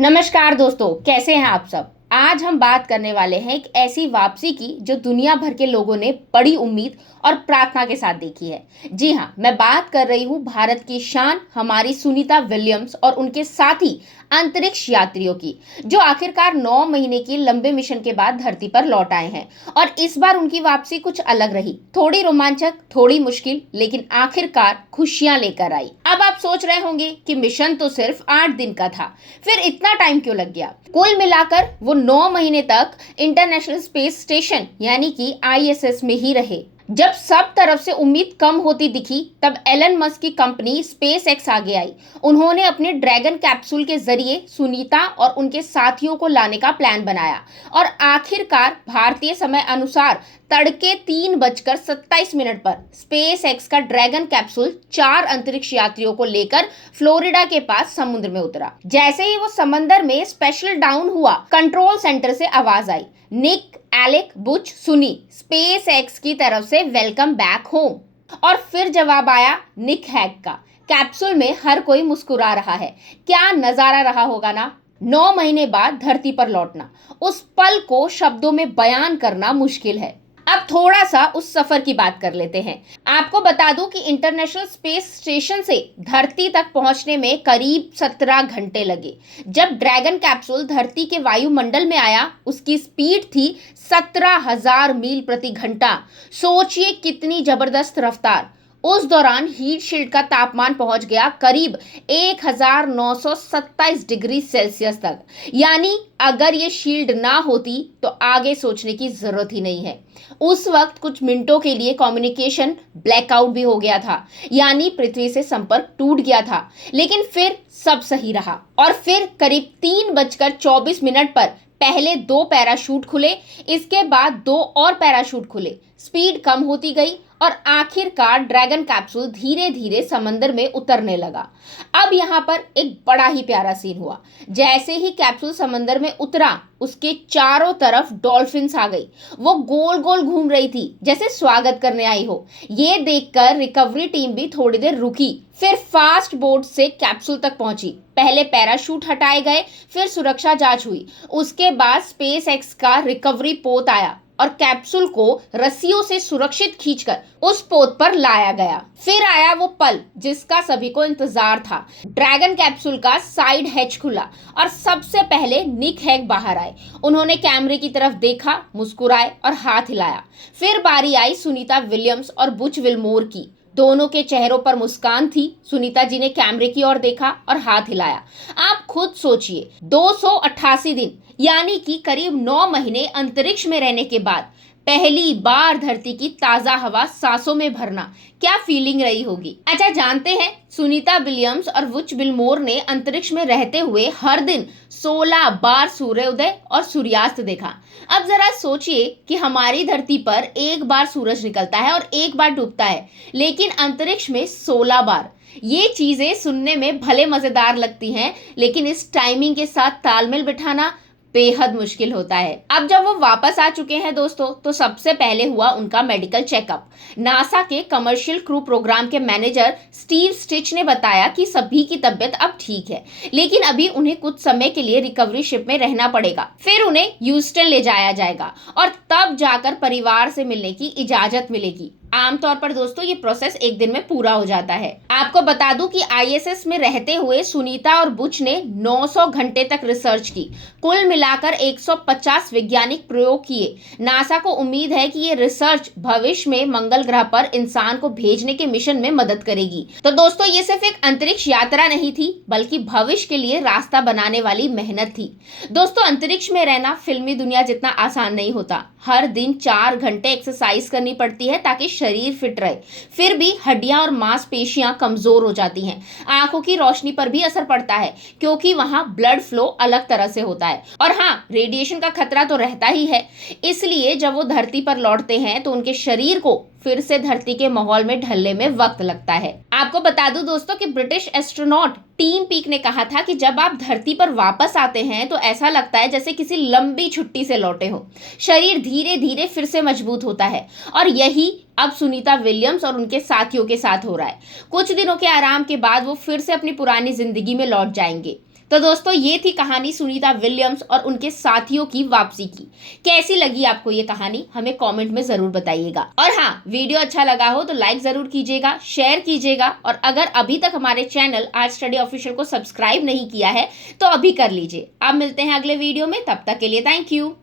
नमस्कार दोस्तों, कैसे हैं आप सब। आज हम बात करने वाले हैं एक ऐसी वापसी की जो दुनिया भर के लोगों ने बड़ी उम्मीद और प्रार्थना के साथ देखी है। जी हाँ, मैं बात कर रही हूँ भारत की शान हमारी सुनीता विलियम्स और उनके साथी अंतरिक्ष यात्रियों की, जो आखिरकार 9 महीने की लंबे मिशन के बाद धरती पर लौट आए हैं। और इस बार उनकी वापसी कुछ अलग रही, थोड़ी रोमांचक, थोड़ी मुश्किल, लेकिन आखिरकार खुशियां लेकर आई। अब आप सोच रहे होंगे कि मिशन तो सिर्फ 8 दिन का था, फिर इतना टाइम क्यों लग गया। कुल मिलाकर वो 9 महीने तक इंटरनेशनल स्पेस स्टेशन यानी कि आईएसएस में ही रहे। जब सब तरफ से उम्मीद कम होती दिखी, तब एलन मस्क की कंपनी स्पेस एक्स आगे आई। उन्होंने अपने ड्रैगन कैप्सूल के जरिए सुनीता और उनके साथियों को लाने का प्लान बनाया और आखिरकार भारतीय समय अनुसार तड़के 3:27 पर स्पेस एक्स का ड्रैगन कैप्सूल 4 अंतरिक्ष यात्रियों को लेकर फ्लोरिडा के पास समुद्र में उतरा। जैसे ही वो समंदर में स्पेशल डाउन हुआ, कंट्रोल सेंटर से आवाज आई, निक, एलेक, बुच, सुनी, स्पेस एक्स की तरफ से वेलकम बैक होम। और फिर जवाब आया निक हैग का, कैप्सूल में हर कोई मुस्कुरा रहा है। क्या नजारा रहा होगा ना। 9 महीने बाद धरती पर लौटना, उस पल को शब्दों में बयान करना मुश्किल है। अब थोड़ा सा उस सफर की बात कर लेते हैं। आपको बता दूं कि इंटरनेशनल स्पेस स्टेशन से धरती तक पहुंचने में करीब 17 घंटे लगे। जब ड्रैगन कैप्सूल धरती के वायुमंडल में आया, उसकी स्पीड थी 17,000 मील प्रति घंटा। सोचिए कितनी जबरदस्त रफ्तार। उस दौरान हीट शील्ड का तापमान पहुंच गया करीब 1927 डिग्री सेल्सियस तक। यानी अगर ये शील्ड ना होती तो आगे सोचने की जरूरत ही नहीं है। उस वक्त कुछ मिनटों के लिए कम्युनिकेशन ब्लैकआउट भी हो गया था, यानी पृथ्वी से संपर्क टूट गया था। लेकिन फिर सब सही रहा और फिर करीब 3:24 पर पहले 2 पैराशूट खुले, इसके बाद 2 और पैराशूट खुले। स्पीड कम होती गई और आखिरकार ड्रैगन कैप्सूल धीरे धीरे समंदर में उतरने लगा। अब यहाँ पर एक बड़ा ही प्यारा सीन हुआ। जैसे ही कैप्सूल समंदर में उतरा, उसके चारों तरफ डॉल्फिन्स आ गई। वो गोल गोल घूम रही थी, जैसे स्वागत करने आई हो। ये देखकर रिकवरी टीम भी थोड़ी देर रुकी, फिर फास्ट बोट से कैप्सूल तक पहुंची। पहले पैराशूट हटाए गए, फिर सुरक्षा जांच हुई। उसके बाद स्पेस एक्स का रिकवरी पोत आया और कैप्सूल को रस्सियों से सुरक्षित खींचकर उस पोत पर लाया गया। फिर आया वो पल जिसका सभी को इंतजार था। ड्रैगन कैप्सूल का साइड हैच खुला और सबसे पहले निक हैग बाहर आए। उन्होंने कैमरे की तरफ देखा, मुस्कुराए और हाथ हिलाया। फिर बारी आई सुनीता विलियम्स और बुच विलमोर की। दोनों के चेहरों पर मुस्कान थी। सुनीता जी ने कैमरे की ओर देखा और हाथ हिलाया। आप खुद सोचिए, 288 दिन यानी कि करीब 9 महीने अंतरिक्ष में रहने के बाद पहली बार धरती की ताजा हवा सांसों में भरना, क्या फीलिंग रही होगी। अच्छा, जानते हैं सुनीता विलियम्स और वुच विलमोर ने अंतरिक्ष में रहते हुए हर दिन 16 बार सूर्योदय और सूर्यास्त देखा। अब जरा सोचिए कि हमारी धरती पर एक बार सूरज निकलता है और एक बार डूबता है, लेकिन अंतरिक्ष में 16 बार। ये चीजें सुनने में भले मजेदार लगती हैं, लेकिन इस टाइमिंग के साथ तालमेल बिठाना बेहद मुश्किल होता है। अब जब वो वापस आ चुके हैं दोस्तों, तो सबसे पहले हुआ उनका मेडिकल चेकअप। नासा के कमर्शियल क्रू प्रोग्राम के मैनेजर स्टीव स्टिच ने बताया कि सभी की तबीयत अब ठीक है, लेकिन अभी उन्हें कुछ समय के लिए रिकवरी शिप में रहना पड़ेगा। फिर उन्हें ह्यूस्टन ले जाया जाएगा और तब जाकर परिवार से मिलने की इजाजत मिलेगी। आमतौर पर दोस्तों ये प्रोसेस एक दिन में पूरा हो जाता है। आपको बता दूं कि आईएसएस में रहते हुए सुनीता और बुच ने 900 घंटे तक रिसर्च की। कुल मिलाकर 150 वैज्ञानिक प्रयोग किए। नासा को उम्मीद है कि ये रिसर्च भविष्य में मंगल ग्रह पर इंसान को भेजने के मिशन में मदद करेगी। तो दोस्तों ये सिर्फ एक अंतरिक्ष यात्रा नहीं थी, बल्कि भविष्य के लिए रास्ता बनाने वाली मेहनत थी। दोस्तों अंतरिक्ष में रहना फिल्मी दुनिया जितना आसान नहीं होता। हर दिन 4 घंटे एक्सरसाइज करनी पड़ती है ताकि शरीर फिट रहे। फिर भी हड्डियां और मांसपेशियां कमजोर हो जाती हैं। आंखों की रोशनी पर भी असर पड़ता है, क्योंकि वहां ब्लड फ्लो अलग तरह से होता है। और हाँ, रेडिएशन का खतरा तो रहता ही है। इसलिए जब वो धरती पर लौटते हैं तो उनके शरीर को फिर से धरती के माहौल में ढलने में वक्त लगता है। आपको बता दूं दोस्तों कि ब्रिटिश एस्ट्रोनॉट टीम पीक ने कहा था कि जब आप धरती पर वापस आते हैं तो ऐसा लगता है जैसे किसी लंबी छुट्टी से लौटे हो। शरीर धीरे धीरे फिर से मजबूत होता है और यही अब सुनीता विलियम्स और उनके साथियों के साथ हो रहा है। कुछ दिनों के आराम के बाद वो फिर से अपनी पुरानी जिंदगी में लौट जाएंगे। तो दोस्तों ये थी कहानी सुनीता विलियम्स और उनके साथियों की वापसी की। कैसी लगी आपको ये कहानी हमें कमेंट में जरूर बताइएगा। और हाँ, वीडियो अच्छा लगा हो तो लाइक जरूर कीजिएगा, शेयर कीजिएगा, और अगर अभी तक हमारे चैनल आज स्टडी ऑफिशियल को सब्सक्राइब नहीं किया है तो अभी कर लीजिए। अब मिलते हैं अगले वीडियो में, तब तक के लिए थैंक यू।